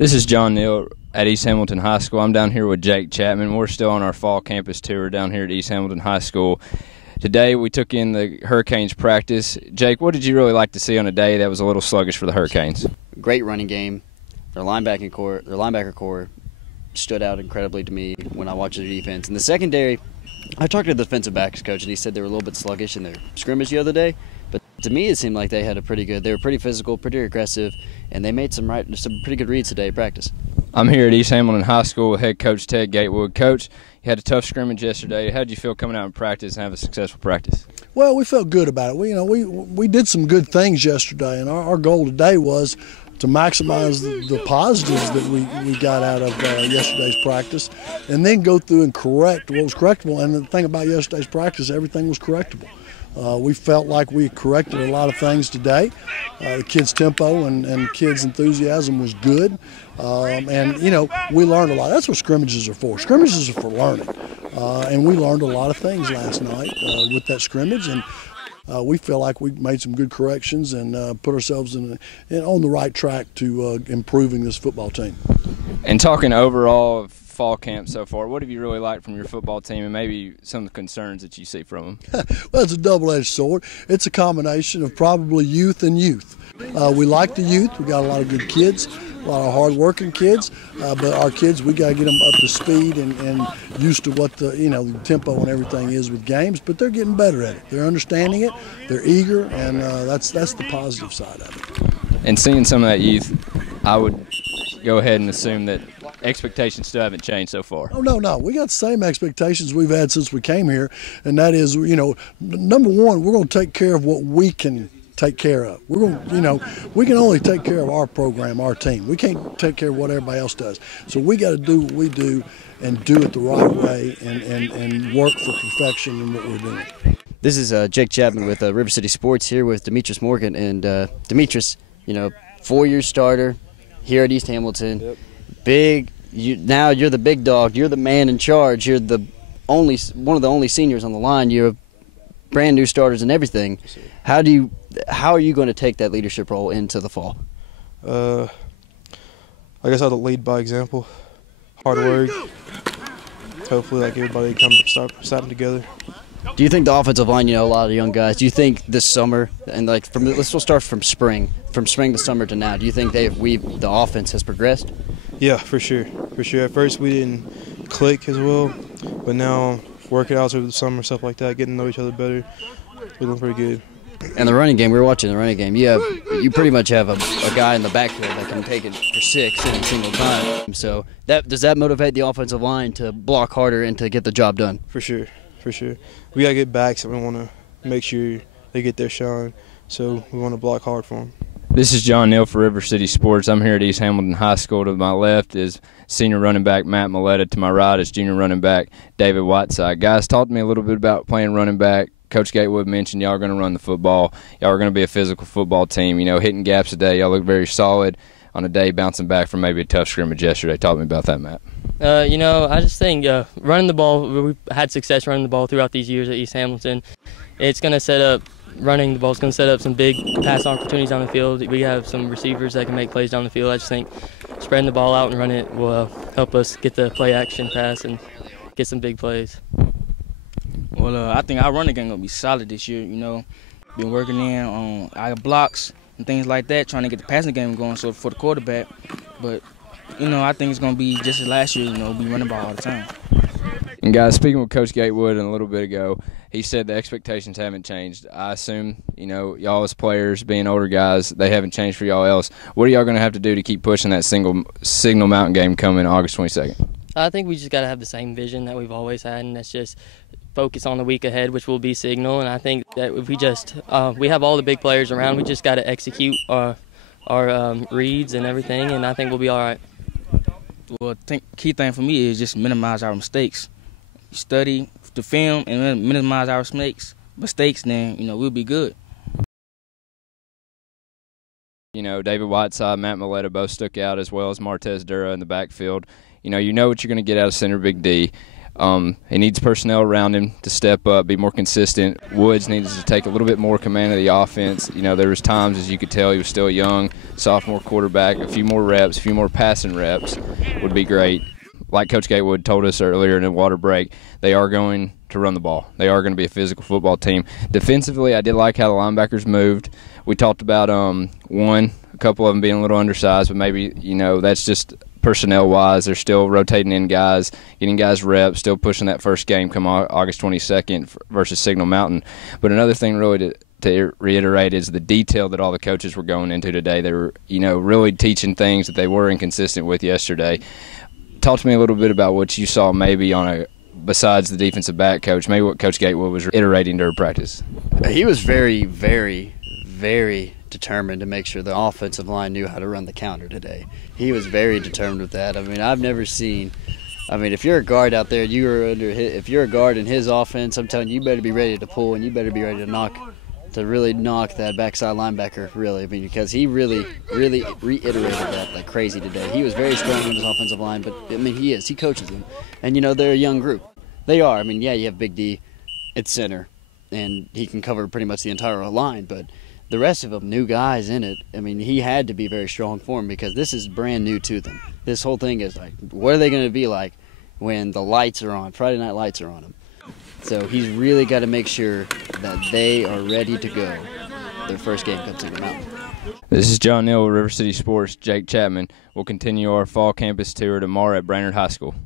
This is John Neal at East Hamilton High School. I'm down here with Jake Chapman. We're still on our fall campus tour down here at East Hamilton High School. Today we took in the Hurricanes practice. Jake, what did you really like to see on a day that was a little sluggish for the Hurricanes? Great running game. Their linebacker core stood out incredibly to me when I watched their defense. In the secondary, I talked to the defensive backs coach, and he said they were a little bit sluggish in their scrimmage the other day. But to me, it seemed like they were pretty physical, pretty aggressive, and they made some pretty good reads today at practice. I'm here at East Hamilton High School with head coach Ted Gatewood. Coach, you had a tough scrimmage yesterday. How did you feel coming out in practice and have a successful practice? Well, we felt good about it. We did some good things yesterday, and our goal today was to maximize the positives that we got out of yesterday's practice, and then go through and correct what was correctable. And the thing about yesterday's practice, everything was correctable. We felt like we corrected a lot of things today. The kids' tempo and kids' enthusiasm was good. And, we learned a lot. That's what scrimmages are for. Scrimmages are for learning. And we learned a lot of things last night with that scrimmage. And we feel like we made some good corrections and put ourselves on the right track to improving this football team. And talking overall of fall camp so far, what have you really liked from your football team and maybe some of the concerns that you see from them? Well, it's a double-edged sword. It's a combination of probably youth and youth. We like the youth. We got a lot of good kids, a lot of hard-working kids, but our kids, we got to get them up to speed and used to what the tempo and everything is with games. But they're getting better at it. They're understanding it. They're eager, and that's the positive side of it. And seeing some of that youth, I would go ahead and assume that expectations still haven't changed so far. Oh, no. We got the same expectations we've had since we came here, and that is, number one, we're going to take care of what we can take care of. We're going, we can only take care of our program, our team. We can't take care of what everybody else does. So we got to do what we do and do it the right way and work for perfection in what we're doing. This is Jake Chapman with River City Sports here with Demetrius Morgan. And Demetrius, 4-year starter here at East Hamilton. Yep. Now you're the big dog. You're the man in charge. You're one of the only seniors on the line. You're brand new starters and everything. How are you going to take that leadership role into the fall? I guess I'll lead by example. Hard work. Hopefully, everybody start together. Do you think the offensive line, a lot of young guys, do you think this summer, and let's start from spring to summer to now, do you think the offense has progressed? Yeah, for sure. At first we didn't click as well, but now working out over the summer, stuff like that, getting to know each other better, we're doing pretty good. And the running game, we were watching the running game. You pretty much have a guy in the backfield that can take it for 6 in a single time. So does that motivate the offensive line to block harder and to get the job done? For sure. We gotta get backs, and we want to make sure they get their shine. So we want to block hard for them. This is John Neal for River City Sports. I'm here at East Hamilton High School. To my left is senior running back Matt Milletta. To my right is junior running back David Whiteside. Guys, talk to me a little bit about playing running back. Coach Gatewood mentioned y'all are going to run the football. Y'all are going to be a physical football team. Hitting gaps today. Y'all look very solid on a day bouncing back from maybe a tough scrimmage yesterday. Talk to me about that, Matt. I just think running the ball, we've had success running the ball throughout these years at East Hamilton. It's going to set up running the ball. It's going to set up some big pass opportunities on the field. We have some receivers that can make plays down the field. I just think spreading the ball out and running it will help us get the play action pass and get some big plays. Well, I think our running game going to be solid this year, Been working in on our blocks and things like that, trying to get the passing game going for the quarterback. But, I think it's going to be just as last year, we running ball all the time. And, guys, speaking with Coach Gatewood a little bit ago, he said the expectations haven't changed. I assume, y'all as players, being older guys, they haven't changed for y'all else. What are y'all going to have to do to keep pushing that Signal Mountain game coming August 22nd? I think we just got to have the same vision that we've always had, and that's just focus on the week ahead, which will be Signal. And I think that if we have all the big players around, we just got to execute our reads and everything, and I think we'll be all right. Well, I think key thing for me is just minimize our mistakes. Study the film and minimize our mistakes, then, we'll be good. David Whiteside, Matt Milletta both stuck out, as well as Martez Dura in the backfield. You know what you're going to get out of center Big D. He needs personnel around him to step up, be more consistent. Woods needs to take a little bit more command of the offense. You know, there was times, as you could tell, he was still young, sophomore quarterback. A few more reps, a few more passing reps would be great. Like Coach Gatewood told us earlier in the water break, they are going to run the ball. They are going to be a physical football team. Defensively, I did like how the linebackers moved. We talked about a couple of them being a little undersized, but maybe, you know, that's just personnel-wise. They're still rotating in guys, getting guys reps, still pushing that first game come August 22nd versus Signal Mountain. But another thing really to reiterate is the detail that all the coaches were going into today. They were, you know, really teaching things that they were inconsistent with yesterday. Talk to me a little bit about what you saw maybe besides the defensive back coach, maybe what Coach Gatewood was iterating during practice. He was very, very, very determined to make sure the offensive line knew how to run the counter today. He was very determined with that. I mean, I've never seen – I mean, if you're a guard out there, if you're a guard in his offense, I'm telling you, you better be ready to pull and you better be ready to really knock that backside linebacker, really. I mean, because he really, really reiterated that like crazy today. He was very strong on his offensive line, but, I mean, he coaches them. And, you know, they're a young group. They are. I mean, yeah, you have Big D at center, and he can cover pretty much the entire line, but the rest of them, new guys in it, I mean, he had to be very strong for them because this is brand new to them. This whole thing is like, what are they going to be like when the lights are on, Friday night lights are on them? So he's really got to make sure that they are ready to go. Their first game comes in the mountain. This is John Neal with River City Sports. Jake Chapman. We'll continue our fall campus tour tomorrow at Brainerd High School.